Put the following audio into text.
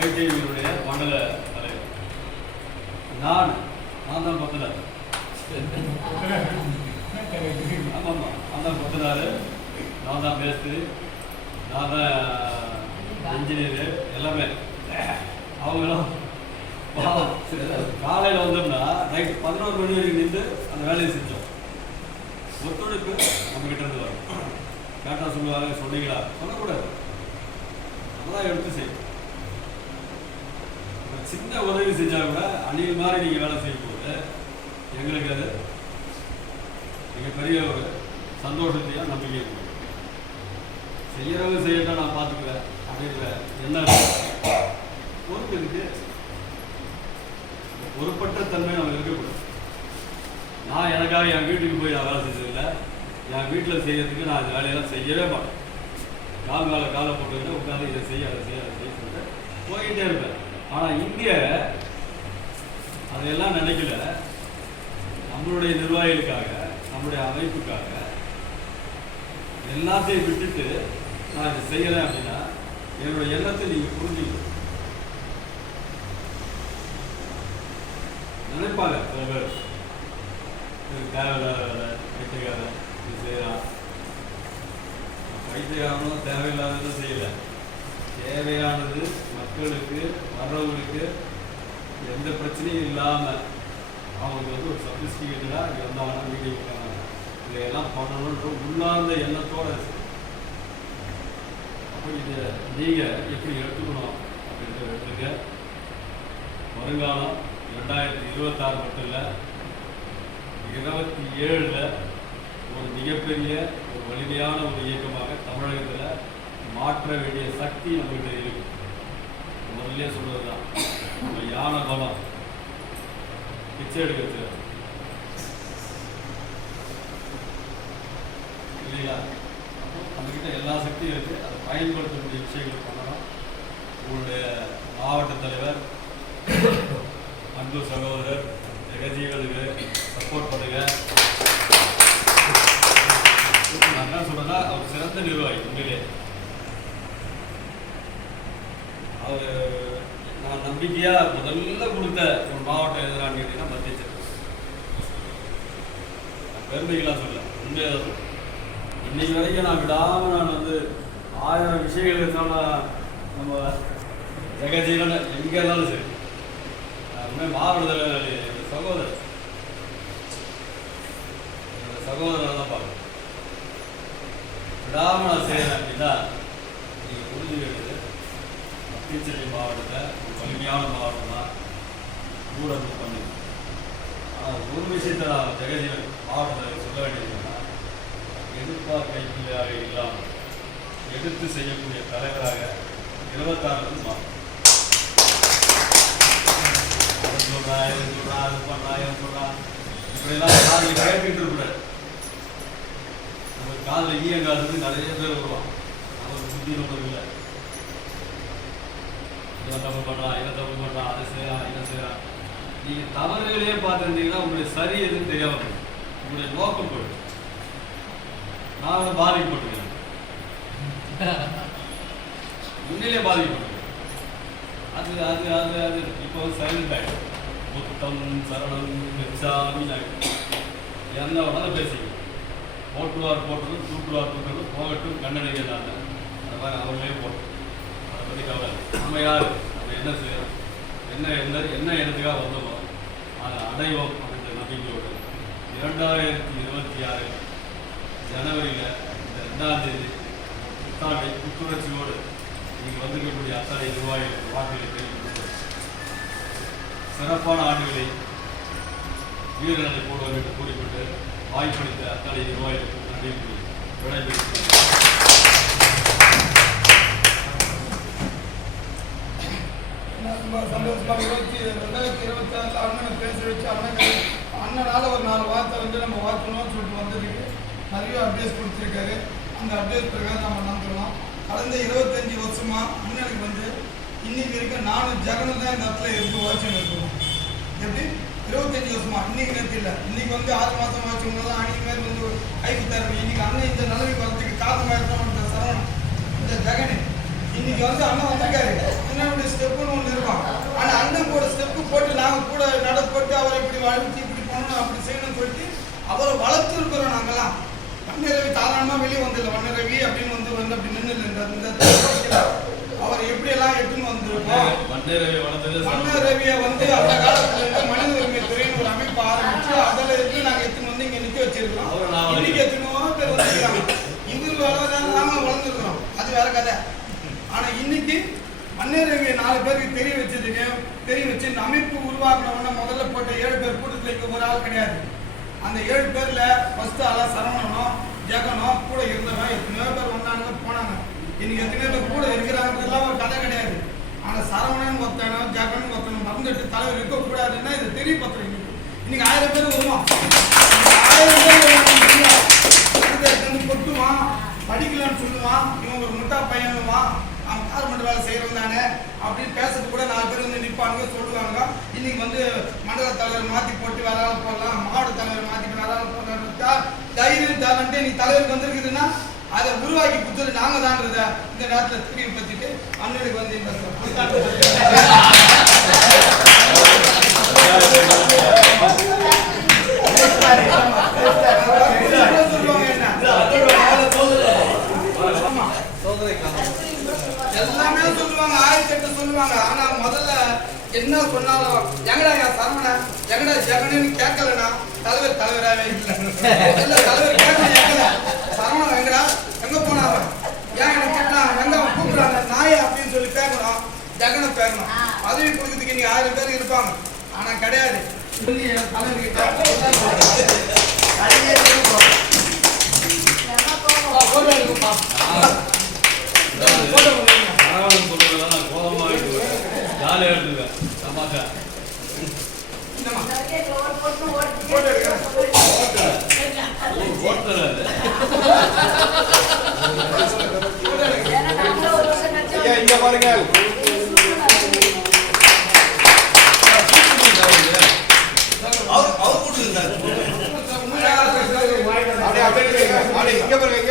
ஐடிவியினுடைய மண்டல தலைவர். நான் தான் கொத்தனார். ஆமாம், நான் தான் கொத்தனார், நான் தான் மேஸ்திரி, நான் தான் இன்ஜினியரு, எல்லாமே. அவங்களும் காலையில் வந்தோம்னா நைட் 11 மணி வரைக்கும் நின்று அந்த வேலையை செஞ்சோம். ஒத்துழைப்பு நம்மகிட்ட இருந்து வரும். கேட்டால் சொல்லுவாங்க, சொன்னீங்களா? சொல்லக்கூடாது, நம்ம தான் எடுத்து செய்யும். சின்ன உதவி செஞ்சால் கூட அணில் மாதிரி நீங்கள் வேலை செய்யும்போது எங்களுக்கு அது மிகப்பெரிய ஒரு சந்தோஷத்தையும் நம்பிக்கையும். செய்யறவங்க செய்யட்டா நான் பார்த்துக்குவேன் அப்படின்ற என்ன பொறுப்பு இருக்கு. பொறுப்பற்ற தன்மை நம்ம இருக்கக்கூடாது. நான் எனக்காக என் வீட்டுக்கு போய் நான் வேலை செஞ்சதில்லை. என் வீட்டில் செய்யறதுக்கு நான் அந்த வேலையெல்லாம் செய்யவே மாட்டேன். காலை போட்டுக்கிட்டு உட்காந்து இதை செய்ய அதை செய்ய சொல்லிட்டு போய்கிட்டே இருப்பேன். ஆனால் இங்கே அதையெல்லாம் நினைக்கல. நம்மளுடைய நிர்வாகிகளுக்காக, நம்மளுடைய அமைப்புக்காக எல்லாத்தையும் விட்டுட்டு நான் இதை செய்யலை அப்படின்னா என்னுடைய எண்ணத்தை நீங்கள் புரிஞ்சுக்கணும். நினைப்பாங்க சில பேர், தேவையில்லாத வேலை, பைத்தியக்காரன் இது செய்யலாம். பைத்தியக்காரனும் தேவையில்லாததும் செய்யலை. தேவையானது மக்களுக்கு வர்றவங்களுக்கு எந்த பிரச்சனையும் இல்லாமல் அவங்களுக்கு ஒரு சபிஸ்டிகேட்டடாக இங்கே வந்தாங்கன்னா வீடியோ உட்காங்க இதையெல்லாம் பண்ணணுன்ற உள்ளார்ந்த எண்ணத்தோடு. அப்போ இதை நீங்கள் எப்படி எடுத்துக்கணும் அப்படின்றத எடுத்துக்க. வருங்காலம் 2026 மட்டும் இல்லை, 27 ஒரு மிகப்பெரிய ஒரு வலிமையான ஒரு இயக்கமாக தமிழகத்தில் மாற்ற வேண்டிய சக்தி நம்மகிட்ட இருக்கு. முதல்ல சொல்றது தான், நம்ம யானை பலம் பிச்சை எடுக்க இல்லைங்களா? அப்போ நம்மகிட்ட எல்லா சக்தியும் இருக்கு. அதை பயன்படுத்தக்கூடிய விஷயங்கள் பண்ணலாம். உங்களுடைய மாவட்ட தலைவர், அன்பு சகோதரர் ஜெகஜீவனுக்கு சப்போர்ட் பண்ணுங்க. நான் என்ன சொல்றேன்னா, அவர் சிறந்த நிர்வாகி. உண்மையிலே அவர் நான் நம்பிக்கையாக முதல்ல கொடுத்த ஒரு மாவட்டம் எதிரான்னு கேட்டீங்கன்னா மத்திய சட்டம். பெருமைகளாக சொல்ல, உண்மையாக சொல்ல. இன்னைக்கு வரைக்கும் நான் விடாமல் நான் 1000 விஷயங்கள் இருந்தாலும் நம்ம ஜெகஜீவன் எங்கே இருந்தாலும் சரி, உண்மையாக மாவட்ட சகோதரரை தான் பார்க்கணும். விடாமல் நான் செய்கிறேன் அப்படின்னா நீங்கள் புரிஞ்சு வேண்டியது, திருச்சி மாவட்டத்தை ஒரு வலிமையான மாவட்டம் தான், கூட பண்ணி. ஆனால் ஒரு விஷயத்தை நான் ஜெகஜீவன் மாவட்டத்தில் சொல்ல வேண்டியதுன்னா, எதிர்பார்க்கையாக இல்லாமல் எடுத்து செய்யக்கூடிய தலைவராக 26 மாறும். சொல்கிறான், இது சொல்கிறான், அது பண்ணலாம், இவன் சொல்கிறான், இப்படிலாம் காதில் கேட்டுக்கிட்டு இருக்கக்கூடாது. நம்ம காதில் ஈயங்காலத்துக்கு நிறைய பேர் வருவான். நமக்கு புத்தி ஒன்றும் இல்லை. இவன் தப்பு பண்ணுறான், இவன் தப்பு பண்ணுறான், அதை செய்யலாம், இதை செய்யலாம். நீங்கள் தவறுகளையே பார்த்துருந்தீங்கன்னா உங்களுடைய சரி எதுன்னு தெரியாமல் போயிடும். உங்களுடைய நோக்கம் போயிடும். நான் பாதிக்கப்பட்டிருக்கேன், உண்மையிலே பாதிக்கப்பட்டிருக்கேன். அது அது அது அது இப்போ சைலண்ட் ஆகிடும். புத்தம் சரணம் வெச்சாமி ஆகிடும். என்ன வேணாலும் பேசிக்கணும். போட்டுவார் போட்டதும், தூட்டுவார் தூட்டுறதும், போகட்டும் கண்ணடிக்கிறாங்க. அந்த மாதிரி அவங்களே போட்டோம். அதை பற்றி கவலை. நம்ம யார், நம்ம என்ன செய்யறோம், என்ன இடத்துக்காக வந்தோமோ அதை அடைவோம் அப்படின்ற நம்பிக்கையோடு 2026 ஜனவரியில் இந்த 2ஆம் தேதி புத்தாண்டை புத்துணர்ச்சியோடு நீங்கள் வந்திருக்கக்கூடிய அத்தனை நிர்வாகிகள் வாக்குகளை தெரிவித்து சிறப்பான ஆண்டுகளை வீரர்களை போடுவோம் என்று கூறிக்கொண்டு வாய்ப்பளித்த அத்தனை நிர்வாகிகளுக்கு நன்றி கூறி விடைபெறுகிறேன். சந்தோஷமாக 2026 அண்ணனை பேச வச்சு அண்ணனால ஒரு 4 வார்த்தை நம்ம வார்த்தணும்னு சொல்லிட்டு வந்ததுக்கு நிறைய அட்வைஸ் கொடுத்துருக்காரு. அந்த அட்வைஸ் பிரகாரம் நம்ம நடந்துடலாம். கடந்த 25 வருஷமா அண்ணனுக்கு இன்னைக்கு வரைக்கும் நானும் ஜெகனும் தான் இந்த இடத்துல இருந்து வாட்சின்னு இருக்கணும். எப்படி 25 வருஷமா, இன்னைக்கு நேரத்தில் இல்லை, இன்னைக்கு 6 மாதம் வாட்சிங்கெல்லாம் அன்னைக்கு மாதிரி கைக்கு தரணும். இன்னைக்கு அண்ணன் இந்த நிலைமைக்கு வரதுக்கு காரணமாக இருக்கணும். இந்த சரவணன், இந்த ஜெகனு இன்னைக்கு அண்ணன் வந்திருக்காரு. அண்ணனுடைய ஸ்டெப்புன்னு அவரை வளர்த்துருக்கிறோம் நாங்கெல்லாம். வன்னியரவி சாதாரணமாக வெளியே வந்துடல. வன்னியரவி அப்படின்னு வந்து அப்படி நின்று இந்த அவரை எப்படியெல்லாம் எடுத்துன்னு வந்திருக்கோம். வன்னியரவியை வந்து அந்த காலத்துல இருந்து மனித உரிமை துறைன்னு ஒரு அமைப்பு ஆரம்பிச்சு அதில் இருந்து நாங்கள் எடுத்துன்னு வந்து இங்கே நிற்க வச்சிருக்கிறோம். இன்னைக்கு எத்தனையோ பேர் வந்துருக்காங்க. இவர் வளர்ந்தாங்க, நாங்கள் வளர்ந்துருக்கிறோம், அது வேற கதை. ஆனால் இன்னைக்கு வன்னியரவியை 4 பேருக்கு தெரிய வச்சு இந்த அமைப்பு உருவாக்கினவொன்னே முதல்ல போட்ட 7 பேர் கூட்டத்தில் இங்கே ஒரு ஆள் கிடையாது. அந்த 7 பேர்ல ஃபர்ஸ்ட் ஆளா சரவணனும் ஜெகனும் கூட இருந்தவன். எத்தனையோ பேர் வந்தாங்க போனாங்க. இன்னைக்கு எத்தனையோ பேர் கூட இருக்கிறாங்கிறதுலாம் ஒரு கதை கிடையாது. ஆனால் சரவணன் ஒருத்தனும் ஜெகன் ஒருத்தனும் மறந்துட்டு தலைவர் இருக்கக்கூடாதுன்னா இது தெரியப்பத்திரம். இன்னைக்கு 1000 பேர் வருவோம். 1000 பேர் கொட்டுவான், படிக்கலன்னு சொல்லுவான், இவங்க ஒரு முட்டா பையனுவான், அவன் கார்மெண்ட் வேலை செய்யறவங்க தானே அப்படின்னு பேசுறது கூட 4 பேர் வந்து நிற்பாங்க, சொல்லுவாங்க. இன்னைக்கு வந்து மண்டல தலைவர் மாற்றி போட்டு வேற ஆள் போடலாம், மாவட்ட தலைவர் மாற்றிட்டு வேற ஆள் போடலாம். தைரியம் தானே நீ தலைவருக்கு வந்திருக்குதுன்னா அதை உருவாக்கி கொடுத்தது நாங்கள் தான்றத இந்த நேரத்தில் தெரியப்படுத்திட்டு அண்ணனுக்கு வந்து இந்த சொல்லுவாங்க என்ன எல்லாமே சொல்லுவாங்க, 1008 சொல்லுவாங்க. ஆனா முதல்ல என்ன சொன்னாலும் எங்கடா என் சரவண எங்கடா ஜெகன்னு கேட்கலன்னா தலைவராகவே இல்லை. தலைவர் கேட்கல சரவணன் எங்கடா எங்க போனாங்க ஏன் எனக்கு கேட்டான் எங்க அவன் கூப்பிடுறாங்க நாயை அப்படின்னு சொல்லி கேட்கணும். ஜெகனை பேசணும். பதவி கொடுக்கறதுக்கு இன்னைக்கு 1000 பேர் இருப்பாங்க. ஆனா கிடையாது. இங்க பாருங்க இங்க பாருங்க